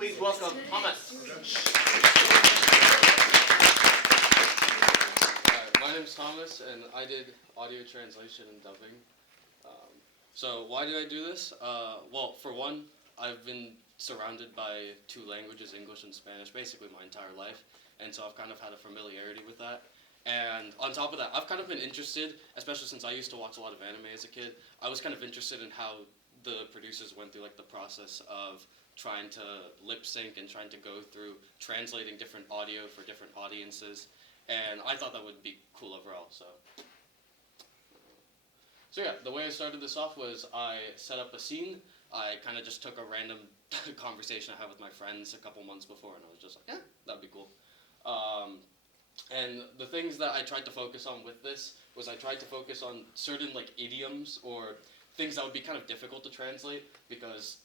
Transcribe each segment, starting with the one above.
Please welcome Thomas. My name's Thomas, and I did audio translation and dubbing. So why did I do this? Well, for one, I've been surrounded by two languages, English and Spanish, basically my entire life, and so I've kind of had a familiarity with that. And on top of that, I've kind of been interested, especially since I used to watch a lot of anime as a kid, I was kind of interested in how the producers went through like the process of trying to lip sync and trying to go through translating different audio for different audiences. And I thought that would be cool overall, so yeah, the way I started this off was I set up a scene. I kind of just took a random conversation I had with my friends a couple months before, and I was just like, yeah, that'd be cool. And the things that I tried to focus on with this was I tried to focus on certain like idioms or things that would be kind of difficult to translate, because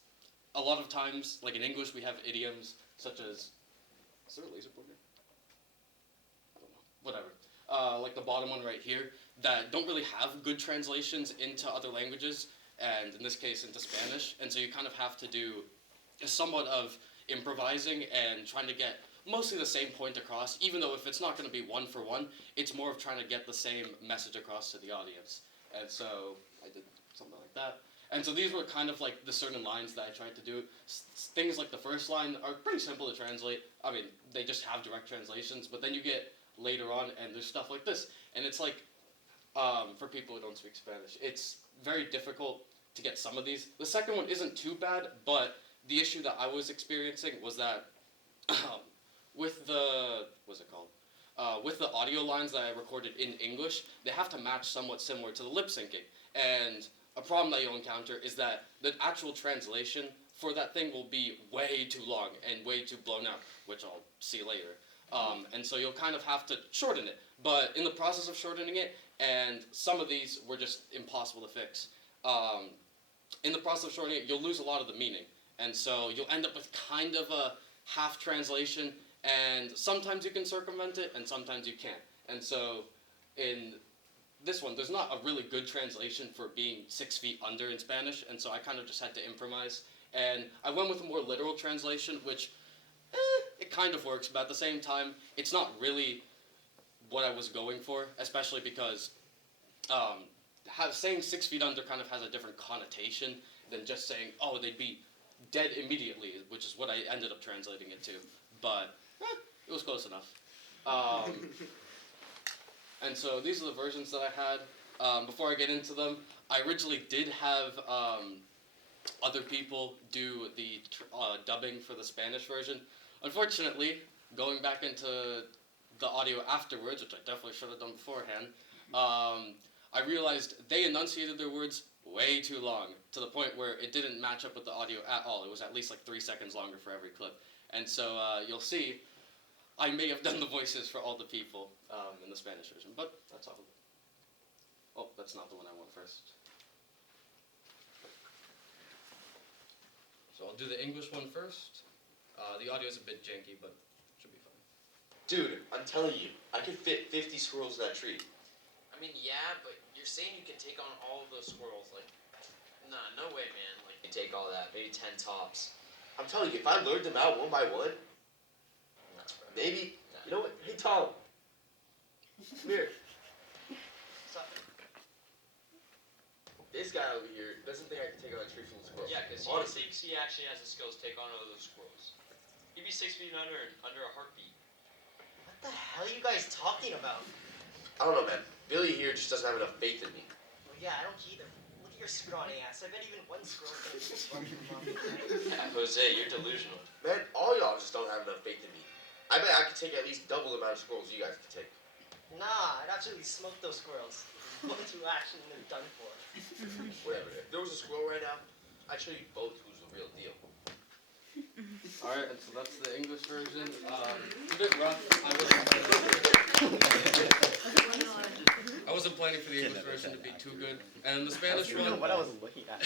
a lot of times, like in English, we have idioms such as, is there a laser pointer? I don't know, whatever. Like the bottom one right here, that don't really have good translations into other languages, and in this case into Spanish, and so you kind of have to do somewhat of improvising and trying to get mostly the same point across, even though if it's not going to be one for one, it's more of trying to get the same message across to the audience. And so I did something like that. And so these were kind of like the certain lines that I tried to do. Things like the first line are pretty simple to translate. I mean, they just have direct translations, but then you get later on and there's stuff like this. And it's like, for people who don't speak Spanish, it's very difficult to get some of these. The second one isn't too bad, but the issue that I was experiencing was that with the, what's it called? With the audio lines that I recorded in English, they have to match somewhat similar to the lip syncing. And a problem that you'll encounter is that the actual translation for that thing will be way too long and way too blown out, which I'll see later. And so you'll kind of have to shorten it. But in the process of shortening it, and some of these were just impossible to fix, in the process of shortening it, you'll lose a lot of the meaning. And so you'll end up with kind of a half translation, and sometimes you can circumvent it, and sometimes you can't. And so in this one, there's not a really good translation for being 6 feet under in Spanish, and so I kind of just had to improvise. And I went with a more literal translation, which, it kind of works, but at the same time, it's not really what I was going for, especially because saying 6 feet under kind of has a different connotation than just saying, oh, they'd be dead immediately, which is what I ended up translating it to. But it was close enough. And so these are the versions that I had. Before I get into them, I originally did have other people do the dubbing for the Spanish version. Unfortunately, going back into the audio afterwards, which I definitely should have done beforehand, I realized they enunciated their words way too long, to the point where it didn't match up with the audio at all. It was at least like 3 seconds longer for every clip. And so you'll see, I may have done the voices for all the people in the Spanish version, but that's all. Oh, that's not the one I want first. So I'll do the English one first. The audio is a bit janky, but should be fine. Dude, I'm telling you, I could fit 50 squirrels in that tree. I mean, yeah, but you're saying you can take on all of those squirrels, like, nah, no way, man. Like, you take all that, maybe 10 tops. I'm telling you, if I lured them out one by one, That's right. maybe, you know what? Hey, Tom. Come here. Stop it. This guy over here doesn't think I can take on a tree full of squirrels. Yeah, because he Honestly. thinks he actually has the skills to take on all those squirrels. He'd be 6 feet under a heartbeat. What the hell are you guys talking about? I don't know, man. Billy here just doesn't have enough faith in me. Well, yeah, I don't either. Look at your scrawny ass. I bet even one squirrel can do this fucking Yeah, Jose, you're delusional. Man, all y'all just don't have enough faith in me. I bet I could take at least double the amount of squirrels you guys could take. Nah, I'd absolutely smoke those squirrels. One to action and they're done for. Whatever. If there was a squirrel right now, I'd show you both who's the real deal. Alright, and so that's the English version. It's a bit rough. I wasn't planning for the English version to be too good. And the Spanish one, what I was looking at.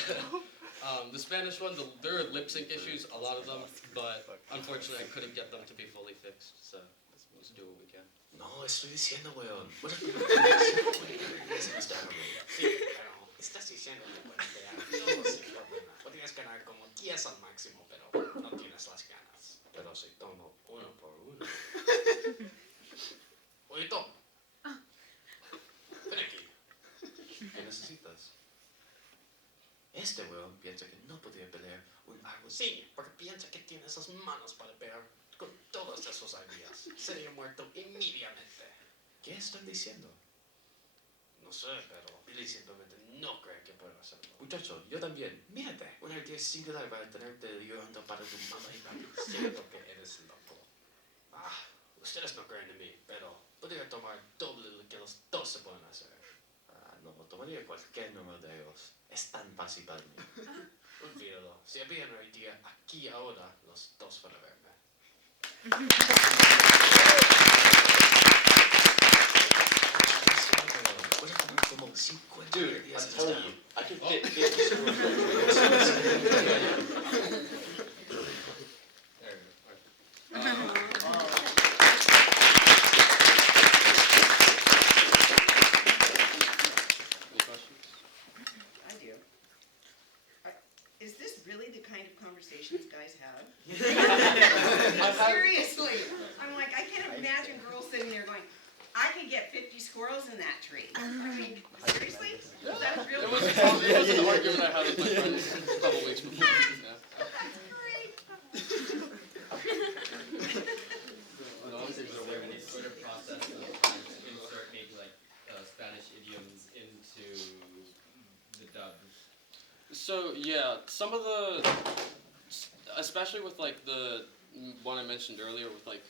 the Spanish one, there are lip sync issues, a lot of them, but unfortunately I couldn't get them to be fully fixed, so let's do what we can. No, estoy diciendo, weón. Estás diciendo que puedes crear todos sin problema. Lo tienes que ganar como 10 al máximo, pero no tienes las ganas. Sí, porque piensa que tiene esas manos para ver con todas esas ideas. Sería muerto inmediatamente. ¿Qué estoy diciendo? No sé, pero Billy simplemente no cree que pueda hacerlo. Muchacho, yo también. Mírate, una idea singular para tenerte llorando para tu mamá y papi. Siento que eres loco. Ustedes no creen en mí, pero podría tomar doble lo que los dos se pueden hacer. No, tomaría cualquier número de ellos. Es tan fácil para mí. Olvídalo. Si había una idea aquí ahora, los dos van a verme. Puede tomar como 50 Dude, días I'm telling you, I can fit 50 square foot. There we go. Any questions? I do. Is this really the kind of conversations guys have? Seriously, I'm like, I can't imagine girls sitting there going, I could get 50 squirrels in that tree. I mean, seriously? Is that a real It was an argument I had with my friends a couple weeks before. Yeah. That's great. Is there any sort of process of trying to insert maybe like Spanish idioms into the dub? So yeah, some of the, especially with like the one I mentioned earlier with like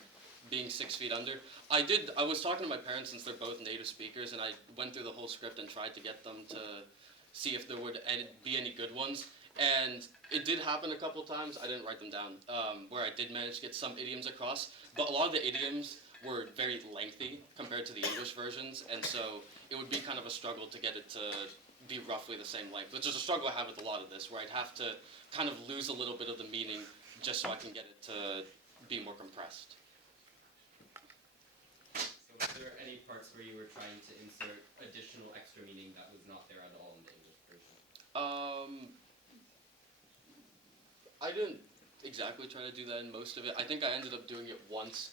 being 6 feet under, I was talking to my parents since they're both native speakers, and I went through the whole script and tried to get them to see if there would be any good ones. And it did happen a couple times. I didn't write them down, where I did manage to get some idioms across, but a lot of the idioms were very lengthy compared to the English versions, and so it would be kind of a struggle to get it to be roughly the same length, which is a struggle I have with a lot of this, where I'd have to kind of lose a little bit of the meaning just so I can get it to be more compressed. So was there any parts where you were trying to insert additional extra meaning that was not there at all in the English version? I didn't exactly try to do that in most of it. I think I ended up doing it once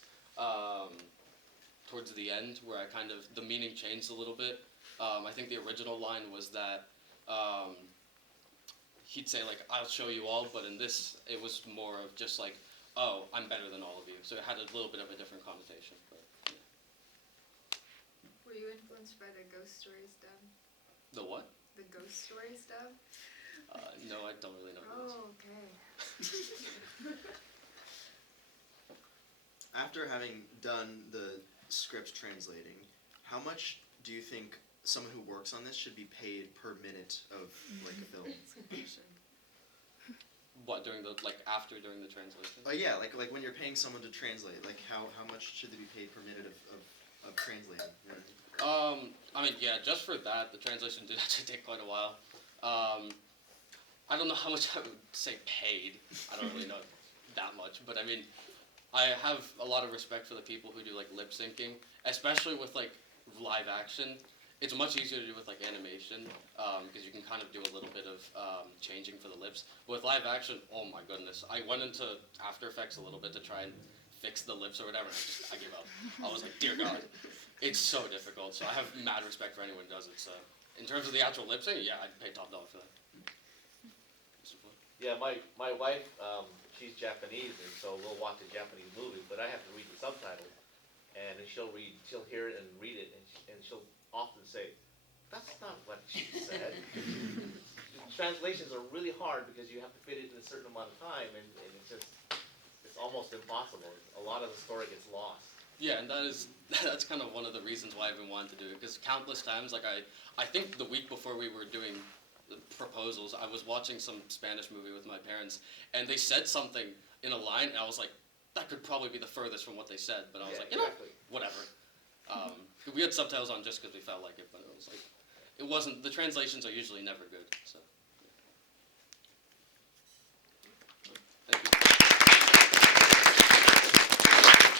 towards the end, where I kind of, the meaning changed a little bit. I think the original line was that he'd say like, I'll show you all, but in this it was more of just like, oh, I'm better than all of you. So it had a little bit of a different connotation. But, yeah. Were you influenced by the Ghost Stories dub? The what? The Ghost Stories dub? No, I don't really know what it is. Oh, okay. After having done the script translating, how much do you think someone who works on this should be paid per minute of like a film? What, during the translation? Yeah, like when you're paying someone to translate, like how much should they be paid per minute of translating? You know what I mean? I mean, yeah, just for that, the translation did actually take quite a while. I don't know how much I would say paid. I don't really know that much, but I mean, I have a lot of respect for the people who do like lip syncing, especially with like live action. It's much easier to do with like animation because you can kind of do a little bit of changing for the lips. But with live action, oh my goodness, I went into After Effects a little bit to try and fix the lips or whatever. And I gave up. I was like, dear God, it's so difficult. So I have mad respect for anyone who does it. So in terms of the actual lip sync, yeah, I'd pay top dollar for that. Yeah, my wife, she's Japanese, and so we'll watch a Japanese movie, but I have to read the subtitles, and then she'll hear it and read it, and she'll often say, "That's not what she said." Translations are really hard because you have to fit it in a certain amount of time, and it's almost impossible. A lot of the story gets lost. Yeah, and that's kind of one of the reasons why I've been wanting to do it, because countless times, like I think the week before we were doing the proposals, I was watching some Spanish movie with my parents, and they said something in a line, and I was like, that could probably be the furthest from what they said, but I was like, you know, whatever. We had subtitles on just because we felt like it, but it was like, it wasn't, the translations are usually never good, so.